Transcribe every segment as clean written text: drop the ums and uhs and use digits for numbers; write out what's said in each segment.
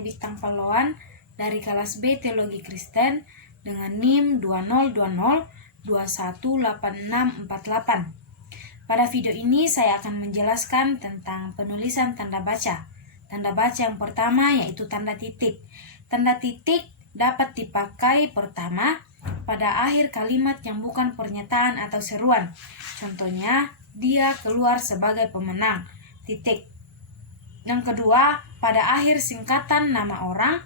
saya Bintang Paloan dari kelas B Teologi Kristen dengan NIM 2020218648. Pada video ini saya akan menjelaskan tentang penulisan tanda baca. Tanda baca yang pertama yaitu tanda titik. Tanda titik dapat dipakai pertama pada akhir kalimat yang bukan pernyataan atau seruan. Contohnya, dia keluar sebagai pemenang. Titik. Yang kedua, pada akhir singkatan nama orang.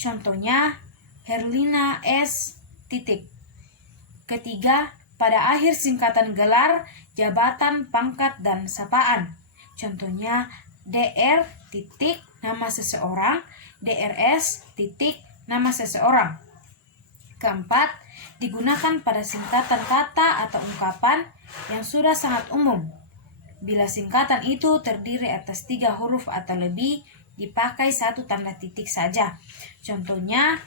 Contohnya, Herlina S. Titik. Ketiga, pada akhir singkatan gelar, jabatan, pangkat, dan sapaan. Contohnya, DR titik nama seseorang, DRS titik nama seseorang. Keempat, digunakan pada singkatan kata atau ungkapan yang sudah sangat umum. Bila singkatan itu terdiri atas 3 huruf atau lebih, dipakai satu tanda titik saja. Contohnya,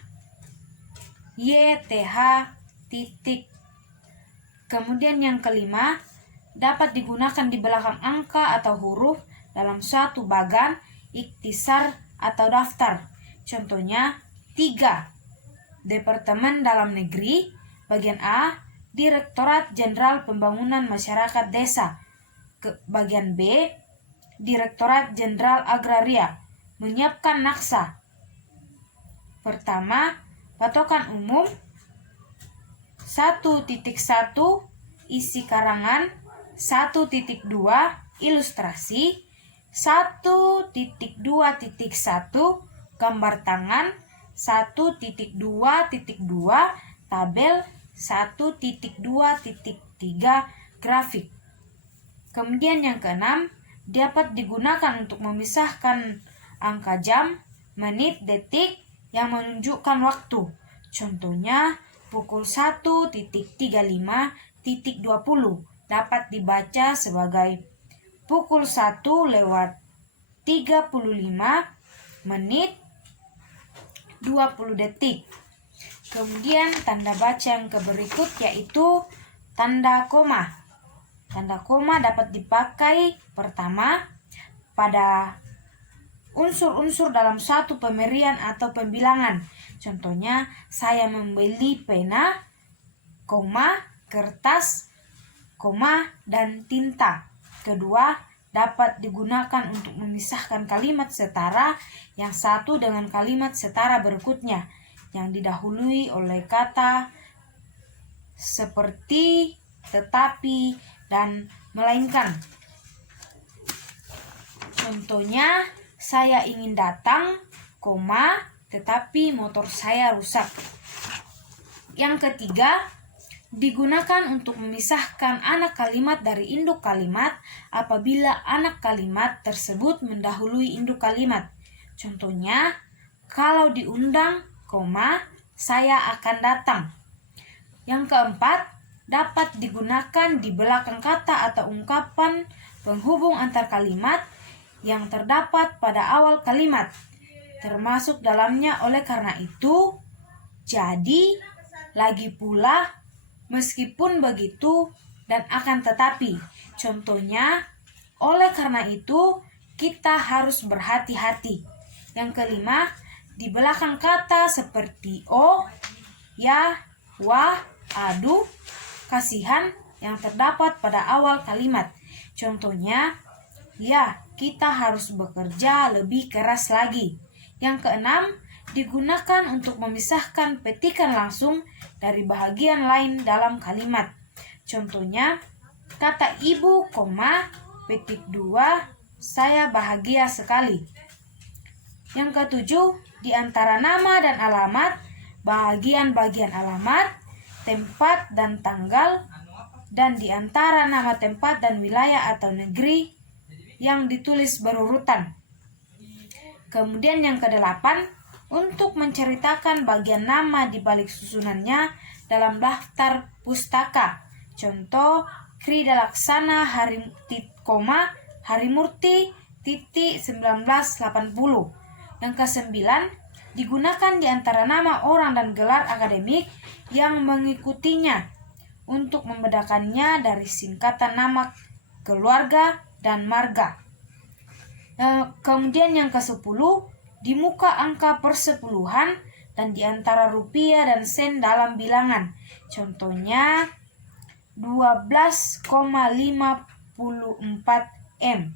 YTH titik. Kemudian yang kelima, dapat digunakan di belakang angka atau huruf dalam suatu bagan, ikhtisar, atau daftar. Contohnya, 3. Departemen Dalam Negeri, bagian A, Direktorat Jenderal Pembangunan Masyarakat Desa. Bagian B, Direktorat Jenderal Agraria, menyiapkan naksa. Pertama, patokan umum. 1.1 isi karangan, 1.2 ilustrasi, 1.2.1 gambar tangan, 1.2.2 tabel, 1.2.3 grafik. Kemudian yang keenam, dapat digunakan untuk memisahkan angka jam, menit, detik yang menunjukkan waktu. Contohnya, pukul 1.35.20 dapat dibaca sebagai pukul 1:35 menit 20 detik. Kemudian tanda baca yang berikut yaitu tanda koma. Tanda koma dapat dipakai pertama pada unsur-unsur dalam suatu pemberian atau pembilangan. Contohnya, saya membeli pena, koma, kertas, koma, dan tinta. Kedua, dapat digunakan untuk memisahkan kalimat setara yang satu dengan kalimat setara berikutnya yang didahului oleh kata seperti, tetapi, dan melainkan. Contohnya, saya ingin datang, koma, tetapi motor saya rusak. Yang ketiga, digunakan untuk memisahkan anak kalimat dari induk kalimat apabila anak kalimat tersebut mendahului induk kalimat. Contohnya, kalau diundang, koma, saya akan datang. Yang keempat, dapat digunakan di belakang kata atau ungkapan penghubung antar kalimat yang terdapat pada awal kalimat, termasuk dalamnya oleh karena itu, jadi, lagi pula, meskipun begitu, dan akan tetapi. Contohnya, oleh karena itu, kita harus berhati-hati. Yang kelima, di belakang kata seperti oh, ya, wah, aduh, kasihan yang terdapat pada awal kalimat. Contohnya, ya, kita harus bekerja lebih keras lagi. Yang keenam, digunakan untuk memisahkan petikan langsung dari bahagian lain dalam kalimat. Contohnya, kata ibu, koma, petik 2, saya bahagia sekali. Yang ketujuh, di antara nama dan alamat, bagian-bagian alamat, tempat dan tanggal, dan di antara nama tempat dan wilayah atau negeri yang ditulis berurutan. Kemudian yang kedelapan, untuk menceritakan bagian nama di balik susunannya dalam daftar pustaka. Contoh, Krida Laksana Harimurti 1980. Yang kesembilan, digunakan di antara nama orang dan gelar akademik yang mengikutinya untuk membedakannya dari singkatan nama keluarga dan marga. Kemudian yang ke-10, di muka angka persepuluhan dan di antara rupiah dan sen dalam bilangan. Contohnya 12,54 M.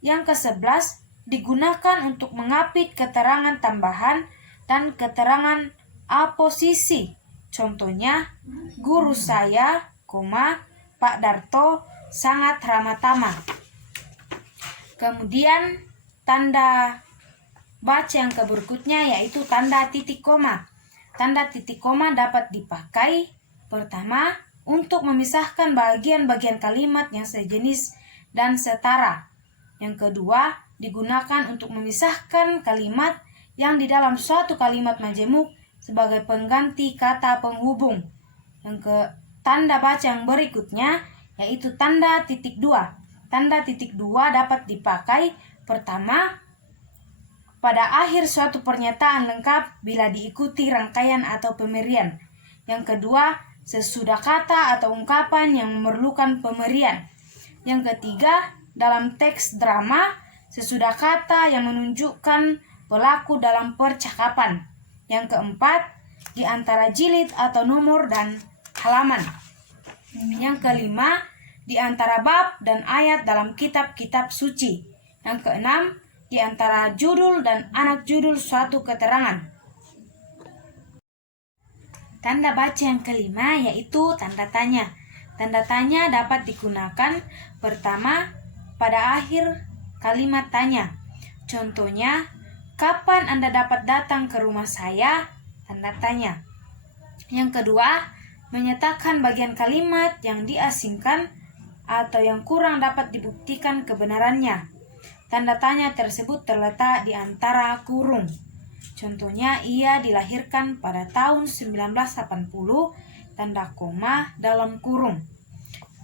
Yang ke-11 digunakan untuk mengapit keterangan tambahan dan keterangan aposisi. Contohnya, guru saya, Pak Darto sangat ramah tamah. Kemudian tanda baca yang berikutnya yaitu tanda titik koma. Tanda titik koma dapat dipakai pertama untuk memisahkan bagian-bagian kalimat yang sejenis dan setara. Yang kedua, digunakan untuk memisahkan kalimat yang di dalam suatu kalimat majemuk sebagai pengganti kata penghubung. Tanda baca yang berikutnya yaitu tanda titik dua. Tanda titik dua dapat dipakai pertama pada akhir suatu pernyataan lengkap bila diikuti rangkaian atau pemerian. Yang kedua, sesudah kata atau ungkapan yang memerlukan pemerian. Yang ketiga, dalam teks drama, sesudah kata yang menunjukkan pelaku dalam percakapan. Yang keempat, di antara jilid atau nomor dan halaman. Yang kelima, di antara bab dan ayat dalam kitab-kitab suci. Yang keenam, di antara judul dan anak judul suatu keterangan. Tanda baca yang kelima yaitu tanda tanya. Tanda tanya dapat digunakan pertama pada akhir kalimat tanya. Contohnya, kapan Anda dapat datang ke rumah saya? Tanda tanya. Yang kedua, menyatakan bagian kalimat yang diasingkan atau yang kurang dapat dibuktikan kebenarannya. Tanda tanya tersebut terletak di antara kurung. Contohnya, ia dilahirkan pada tahun 1980, tanda koma dalam kurung.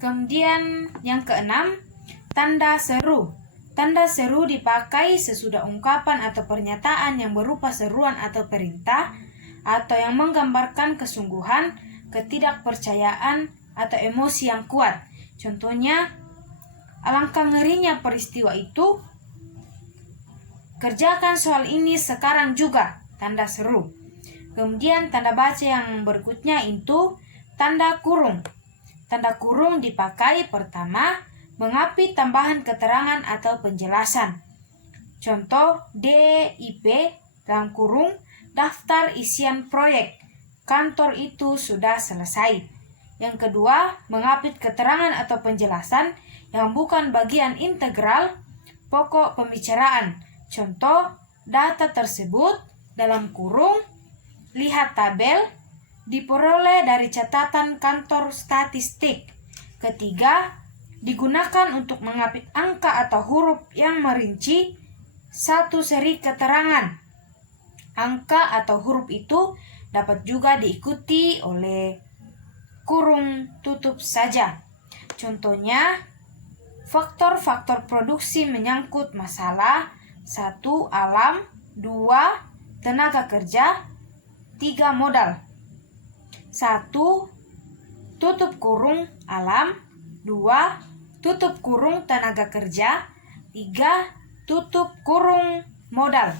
Kemudian yang keenam, tanda seru. Tanda seru dipakai sesudah ungkapan atau pernyataan yang berupa seruan atau perintah, atau yang menggambarkan kesungguhan, ketidakpercayaan, atau emosi yang kuat. Contohnya, alangkah ngerinya peristiwa itu, kerjakan soal ini sekarang juga, tanda seru. Kemudian tanda baca yang berikutnya itu tanda kurung. Tanda kurung dipakai pertama mengapit tambahan keterangan atau penjelasan. Contoh DIP dalam kurung daftar isian proyek. Kantor itu sudah selesai. Yang kedua, mengapit keterangan atau penjelasan yang bukan bagian integral pokok pembicaraan. Contoh, data tersebut dalam kurung, lihat tabel, diperoleh dari catatan kantor statistik. Ketiga, digunakan untuk mengapit angka atau huruf yang merinci satu seri keterangan. Angka atau huruf itu dapat juga diikuti oleh kurung tutup saja. Contohnya, faktor-faktor produksi menyangkut masalah 1. Alam, 2. Tenaga kerja, 3. Modal. 1. Tutup kurung alam, 2. Tutup kurung tenaga kerja, 3. Tutup kurung modal.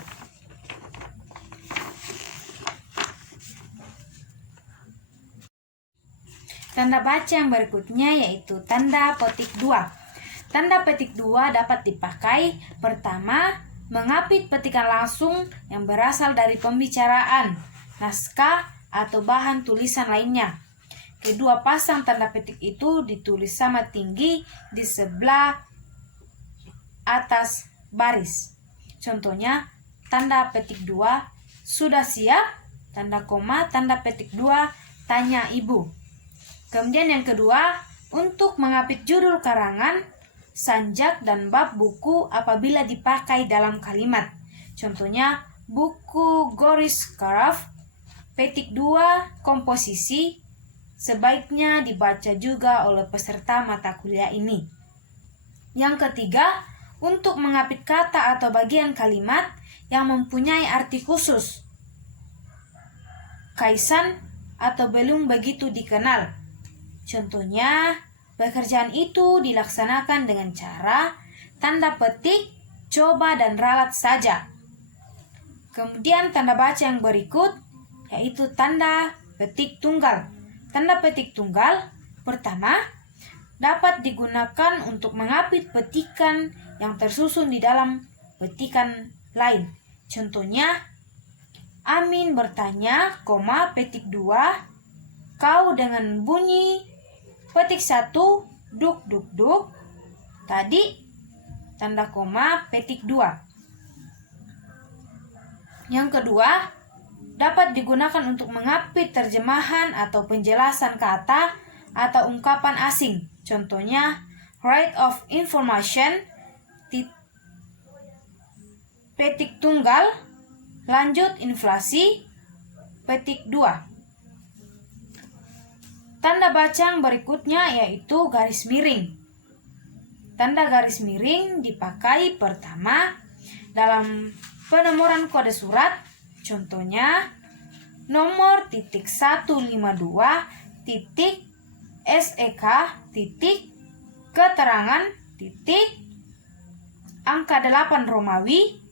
Tanda baca yang berikutnya yaitu tanda petik 2. Tanda petik 2 dapat dipakai pertama mengapit petikan langsung yang berasal dari pembicaraan, naskah, atau bahan tulisan lainnya. Kedua pasang tanda petik itu ditulis sama tinggi di sebelah atas baris. Contohnya, tanda petik 2, sudah siap? Tanda koma, tanda petik 2, tanya ibu. Kemudian yang kedua, untuk mengapit judul karangan, sanjak dan bab buku apabila dipakai dalam kalimat. Contohnya, buku Goris Karaf, petik 2, komposisi, sebaiknya dibaca juga oleh peserta mata kuliah ini. Yang ketiga, untuk mengapit kata atau bagian kalimat yang mempunyai arti khusus, kaisan atau belum begitu dikenal. Contohnya, pekerjaan itu dilaksanakan dengan cara tanda petik, coba dan ralat saja. Kemudian tanda baca yang berikut yaitu tanda petik tunggal. Tanda petik tunggal pertama dapat digunakan untuk mengapit petikan yang tersusun di dalam petikan lain. Contohnya, Amin bertanya, petik 2, kau dengan bunyi petik 1, duk duk duk. Tadi tanda koma petik 2. Yang kedua, dapat digunakan untuk mengapit terjemahan atau penjelasan kata atau ungkapan asing. Contohnya, rate of information, petik tunggal, lanjut inflasi, petik 2. Tanda baca yang berikutnya yaitu garis miring. Tanda garis miring dipakai pertama dalam penomoran kode surat, contohnya nomor .152 SEK keterangan angka 8 Romawi